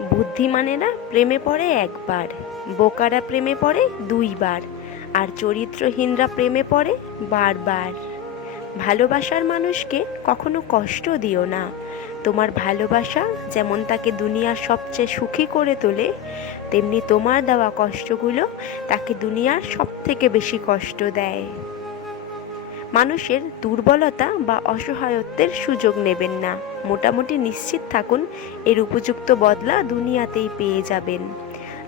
বুদ্ধিমানেরা প্রেমে পড়ে একবার, বোকারা প্রেমে পড়ে দুইবার, আর চরিত্রহীনরা প্রেমে পড়ে বারবার। ভালোবাসার মানুষকে কখনো কষ্ট দিও না। তোমার ভালোবাসা যেমন তাকে দুনিয়ার সবচেয়ে সুখী করে তোলে, তেমনি তোমার দেওয়া কষ্টগুলো তাকে দুনিয়ার সব থেকে বেশি কষ্ট দেয়। মানুষের দুর্বলতা বা অসহায়ত্বের সুযোগ নেবেন না। মোটামুটি নিশ্চিত থাকুন, এর উপযুক্ত বদলা দুনিয়াতেই পেয়ে যাবেন।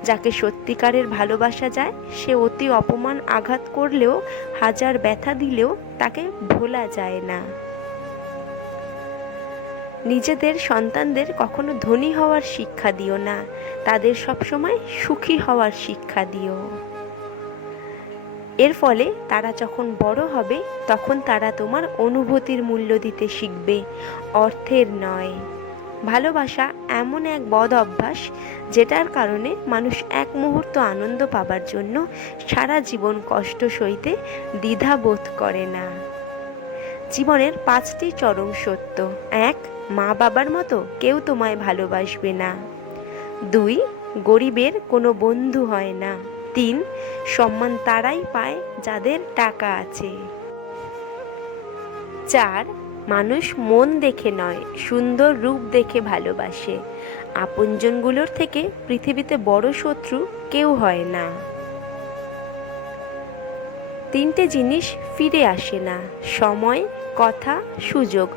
যাকে সত্যিকারের ভালোবাসা যায়, সে অতি অপমান আঘাত করলেও, হাজার ব্যথা দিলেও তাকে ভোলা যায় না। নিজেদের সন্তানদের কখনো ধনী হওয়ার শিক্ষা দিও না। তাদের সবসময় সুখী হওয়ার শিক্ষা দিও। এর ফলে তারা যখন বড় হবে, তখন তারা তোমার অনুভূতির মূল্য দিতে শিখবে। অর্থের নয়। ভালোবাসা এমন এক বদ অভ্যাস, যেটার কারণে মানুষ এক মুহূর্ত আনন্দ পাবার জন্য সারা জীবন কষ্ট সইতে দ্বিধা বোধ করে না। জীবনের পাঁচটি চরম সত্য। এক, মা বাবার মতো কেউ তোমায় ভালোবাসবে না। দুই, গরিবের কোনো বন্ধু হয় না। তিন সম্মান তারাই পায় যাদের টাকা আছে। চার, মানুষ মন দেখে নয়, সুন্দর রূপ দেখে ভালোবাসে। আপনজনগুলোর থেকে পৃথিবীতে বড় শত্রু কেউ হয় না। তিনটে জিনিস ফিরে আসে না, সময়, কথা, সুযোগ।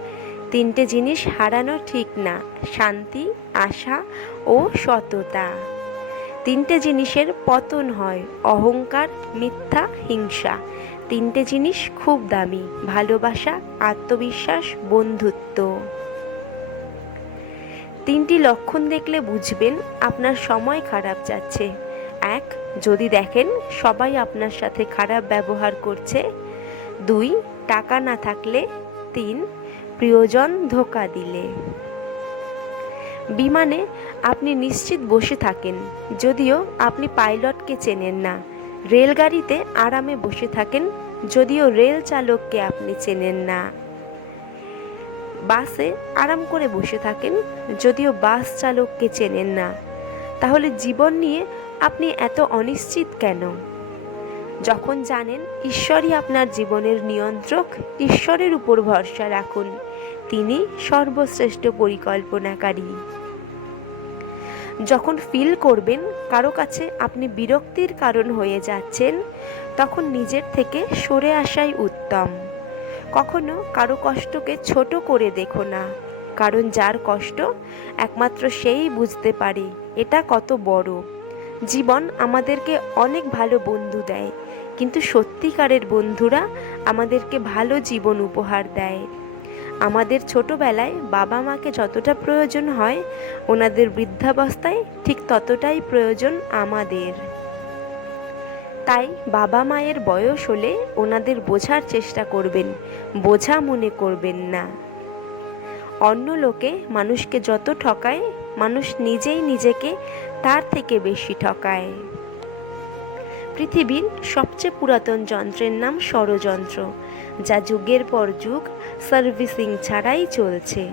তিনটে জিনিস হারানো ঠিক না, শান্তি, আশা ও সততা। তিনটে জিনিসের পতন হয়, অহংকার, মিথ্যা, হিংসা। তিনটে জিনিস খুব দামি, ভালোবাসা, আত্মবিশ্বাস, বন্ধুত্ব। তিনটি লক্ষণ দেখলে বুঝবেন আপনার সময় খারাপ যাচ্ছে। এক, যদি দেখেন সবাই আপনার সাথে খারাপ ব্যবহার করছে। দুই, টাকা না থাকলে। তিন, প্রিয়জন ধোকা দিলে। বিমানে আপনি নিশ্চিত বসে থাকেন, যদিও আপনি পাইলটকে চেনেন না। রেলগাড়িতে আরামে বসে থাকেন, যদিও রেল চালককে আপনি চেনেন না। বাসে আরাম করে বসে থাকেন, যদিও বাস চালককে চেনেন না। তাহলে জীবন নিয়ে আপনি এত অনিশ্চিত কেন? যখন জানেন ঈশ্বরই আপনার জীবনের নিয়ন্ত্রক, ঈশ্বরের উপর ভরসা রাখুন। তিনি সর্বশ্রেষ্ঠ পরিকল্পনাকারী। যখন ফিল করবেন, কারও কাছে আপনি বিরক্তির কারণ হয়ে যাচ্ছেন, তখন নিজের থেকে সরে আসাই উত্তম। কখনো কারও কষ্টকে ছোট করে দেখো না, কারণ যার কষ্ট একমাত্র সেই বুঝতে পারে, এটা কত বড়। জীবন আমাদেরকে অনেক ভালো বন্ধু দেয়, কিন্তু সত্যিকারের বন্ধুরা আমাদেরকে ভালো জীবন উপহার দেয়। আমাদের ছোটবেলায় বাবা মাকে যতটা প্রয়োজন হয়, ওনাদের বৃদ্ধাবস্থায় ঠিক ততটাই প্রয়োজন আমাদের। তাই বাবা মায়ের বয়স হলে ওনাদের বোঝার চেষ্টা করবেন, বোঝা মনে করবেন না। অন্য লোকে মানুষকে যত ঠকায়, মানুষ নিজেই নিজেকে তার থেকে বেশি ঠকায়। পৃথিবীর সবচেয়ে পুরাতন যন্ত্রের নাম ষড়যন্ত্র। যা যুগের পর যুগ সার্ভিসিং ছাড়াই চলছে।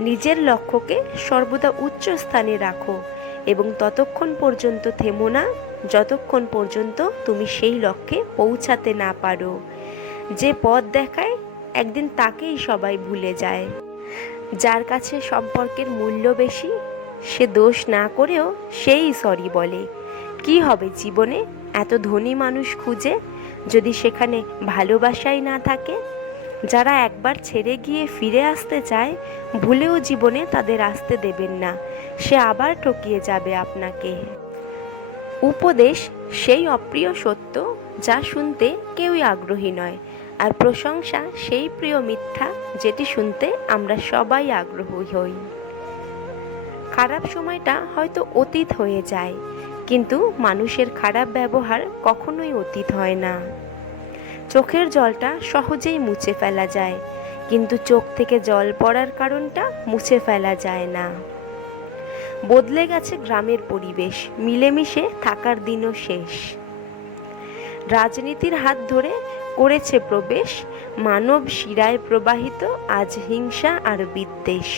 নিজের লক্ষ্যকে সর্বদা উচ্চ স্থানে রাখো এবং ততক্ষণ পর্যন্ত থেমো না, যতক্ষণ পর্যন্ত তুমি সেই লক্ষ্যে পৌঁছাতে না পারো। যে পথ দেখায়, একদিন তাকেই সবাই ভুলে যায়। যার কাছে সম্পর্কের মূল্য বেশি, সে দোষ না করেও সেই সরি বলে। কি হবে জীবনে? এত ধনী মানুষ খুঁজে যদি সেখানে ভালোবাসাই না থাকে, যারা একবার ছেড়ে গিয়ে ফিরে আসতে চায়, ভুলেও জীবনে তাদের আসতে দেবেন না। সে আবার ঠকিয়ে যাবে আপনাকে। উপদেশ সেই অপ্রিয় সত্য যা শুনতে কেউই আগ্রহী নয়, আর প্রশংসা সেই প্রিয় মিথ্যা যেটি শুনতে আমরা সবাই আগ্রহী হই। খারাপ সময়টা হয়তো অতীত হয়ে যায় কিন্তু মানুষের খারাপ ব্যবহার কখনোই অতীত হয় না। চোখের জলটা সহজেই মুছে ফেলা যায়, কিন্তু চোখ থেকে জল পড়ার কারণটা মুছে ফেলা যায় না। বদলে গেছে গ্রামের পরিবেশ, মিলেমিশে থাকার দিনও শেষ। রাজনীতির হাত ধরে করেছে প্রবেশ, মানব শিরায় প্রবাহিত আজ হিংসা আর বিদ্বেষ।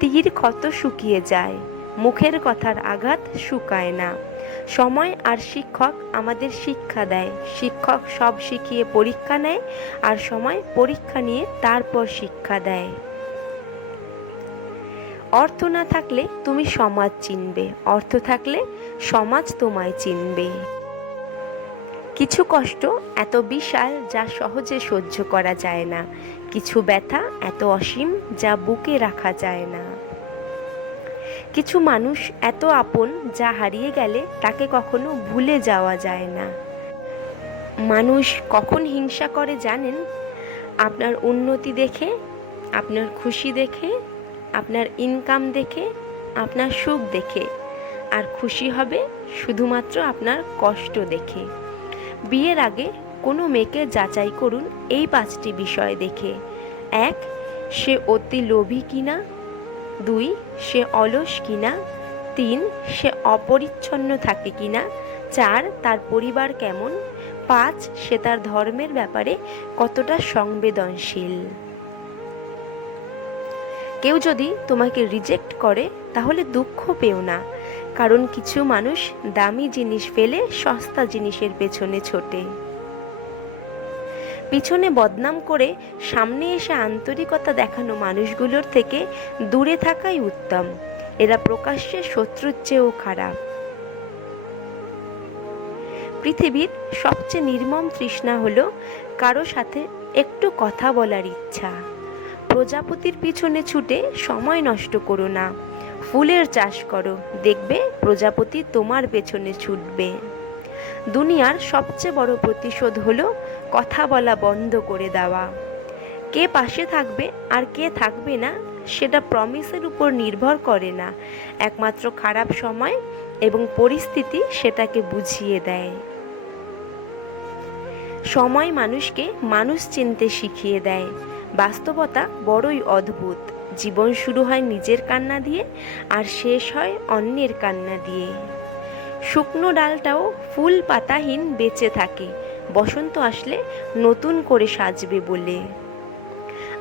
তীর ক্ষত শুকিয়ে যায়। মুখের কথার আঘাত শুকায় না। সময় আর শিক্ষক আমাদের শিক্ষা দেয়। শিক্ষক সব শিখিয়ে পরীক্ষা নেয় আর সময় পরীক্ষা নিয়ে তারপর শিক্ষা দেয়। অর্থ না থাকলে তুমি সমাজ চিনবে। অর্থ থাকলে সমাজ তোমায় চিনবে। কিছু কষ্ট এত বিশাল যা সহজে সহ্য করা যায় না। কিছু ব্যথা এত অসীম যা বুকে রাখা যায় না। কিছু মানুষ এত আপন যা হারিয়ে গেলে তাকে কখনো ভুলে যাওয়া যায় না। মানুষ কখন হিংসা করে জানেন? আপনার উন্নতি দেখে, আপনার খুশি দেখে, আপনার ইনকাম দেখে, আপনার সুখ দেখে। আর খুশি হবে শুধুমাত্র আপনার কষ্ট দেখে। বিয়ের আগে কোনো মেয়েকে যাচাই করুন এই পাঁচটি বিষয় দেখে। এক, সে অতি লোভী কিনা? দুই, সে অলস কিনা? তিন, সে অপরিচ্ছন্ন থাকে কিনা? চার, তার পরিবার কেমন? পাঁচ, সে তার ধর্মের ব্যাপারে কতটা সংবেদনশীল? কেউ যদি তোমাকে রিজেক্ট করে, তাহলে দুঃখ পেও না। কারণ কিছু মানুষ দামি জিনিস ফেলে সস্তা জিনিসের পেছনে ছোটে। পিছনে বদনাম করে সামনে এসে আন্তরিকতা দেখানো মানুষগুলোর থেকে দূরে থাকাই উত্তম। এরা প্রকাশ্যে শত্রুর চেয়েও খারাপ। পৃথিবীর সবচেয়ে নির্মম তৃষ্ণা হল কারও সাথে একটু কথা বলার ইচ্ছা। প্রজাপতির পিছনে ছুটে সময় নষ্ট করো না। ফুলের চাষ করো। দেখবে প্রজাপতি তোমার পেছনে ছুটবে। দুনিয়ার সবচেয়ে বড় প্রতিশোধ হলো কথা বলা বন্ধ করে দেওয়া। কে পাশে থাকবে আর কে থাকবে না, সেটা প্রমিসের উপর নির্ভর করে না। একমাত্র খারাপ সময় এবং পরিস্থিতি সেটাকে বুঝিয়ে দেয়। সময় মানুষকে মানুষ চিনতে শিখিয়ে দেয়। বাস্তবতা বড়ই অদ্ভুত। জীবন শুরু হয় নিজের কান্না দিয়ে আর শেষ হয় অন্যের কান্না দিয়ে। শুকনো ডালটাও ফুল পাতাহীন বেঁচে থাকে। বসন্ত আসলে নতুন করে সাজবে বলে।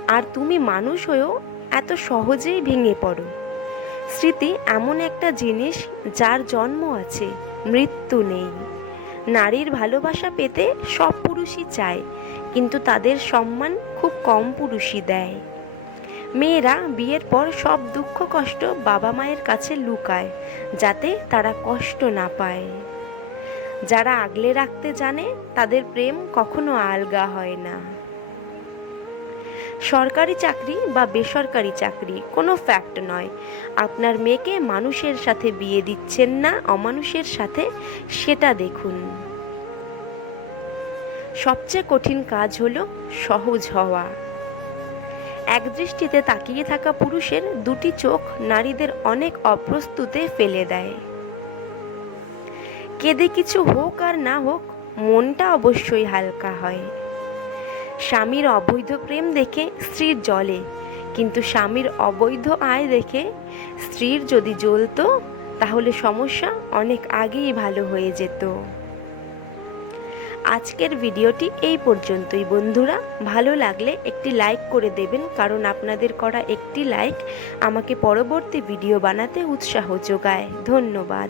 আর তুমি মানুষ হয়েও এত সহজেই ভেঙে পড়ো। স্মৃতি এমন একটা জিনিস যার জন্ম আছে, মৃত্যু নেই। নারীর ভালোবাসা পেতে সব পুরুষই চায়, কিন্তু তাদের সম্মান খুব কম পুরুষই দেয়। মেয়েরা বিয়ের পর সব দুঃখ কষ্ট বাবা মায়ের কাছে লুকায়, যাতে তারা কষ্ট না পায়। যারা আগলে রাখতে জানে, তাদের প্রেম কখনো আলগা হয় না। সরকারি চাকরি বা বেসরকারি চাকরি কোনো ফ্যাক্ট নয়। আপনার মেয়েকে মানুষের সাথে বিয়ে দিচ্ছেন না, অমানুষের সাথে সেটা দেখুন। সবচেয়ে কঠিন কাজ হলো সহজ হওয়া। এক দৃষ্টিতে তাকিয়ে থাকা পুরুষের দুটি চোখ নারীদের অনেক অপ্রস্তুতে ফেলে দেয়। কেঁদে কিছু হোক আর না হোক, মনটা অবশ্যই হালকা হয়। স্বামীর অবৈধ প্রেম দেখে স্ত্রীর জলে কিন্তু স্বামীর অবৈধ আয় দেখে স্ত্রীর যদি জ্বলতো, তাহলে সমস্যা অনেক আগেই ভালো হয়ে যেত। আজকের ভিডিওটি এই পর্যন্তই। বন্ধুরা, ভালো লাগলে একটি লাইক করে দেবেন, কারণ আপনাদের করা একটি লাইক আমাকে পরবর্তী ভিডিও বানাতে উৎসাহ যোগায়। ধন্যবাদ।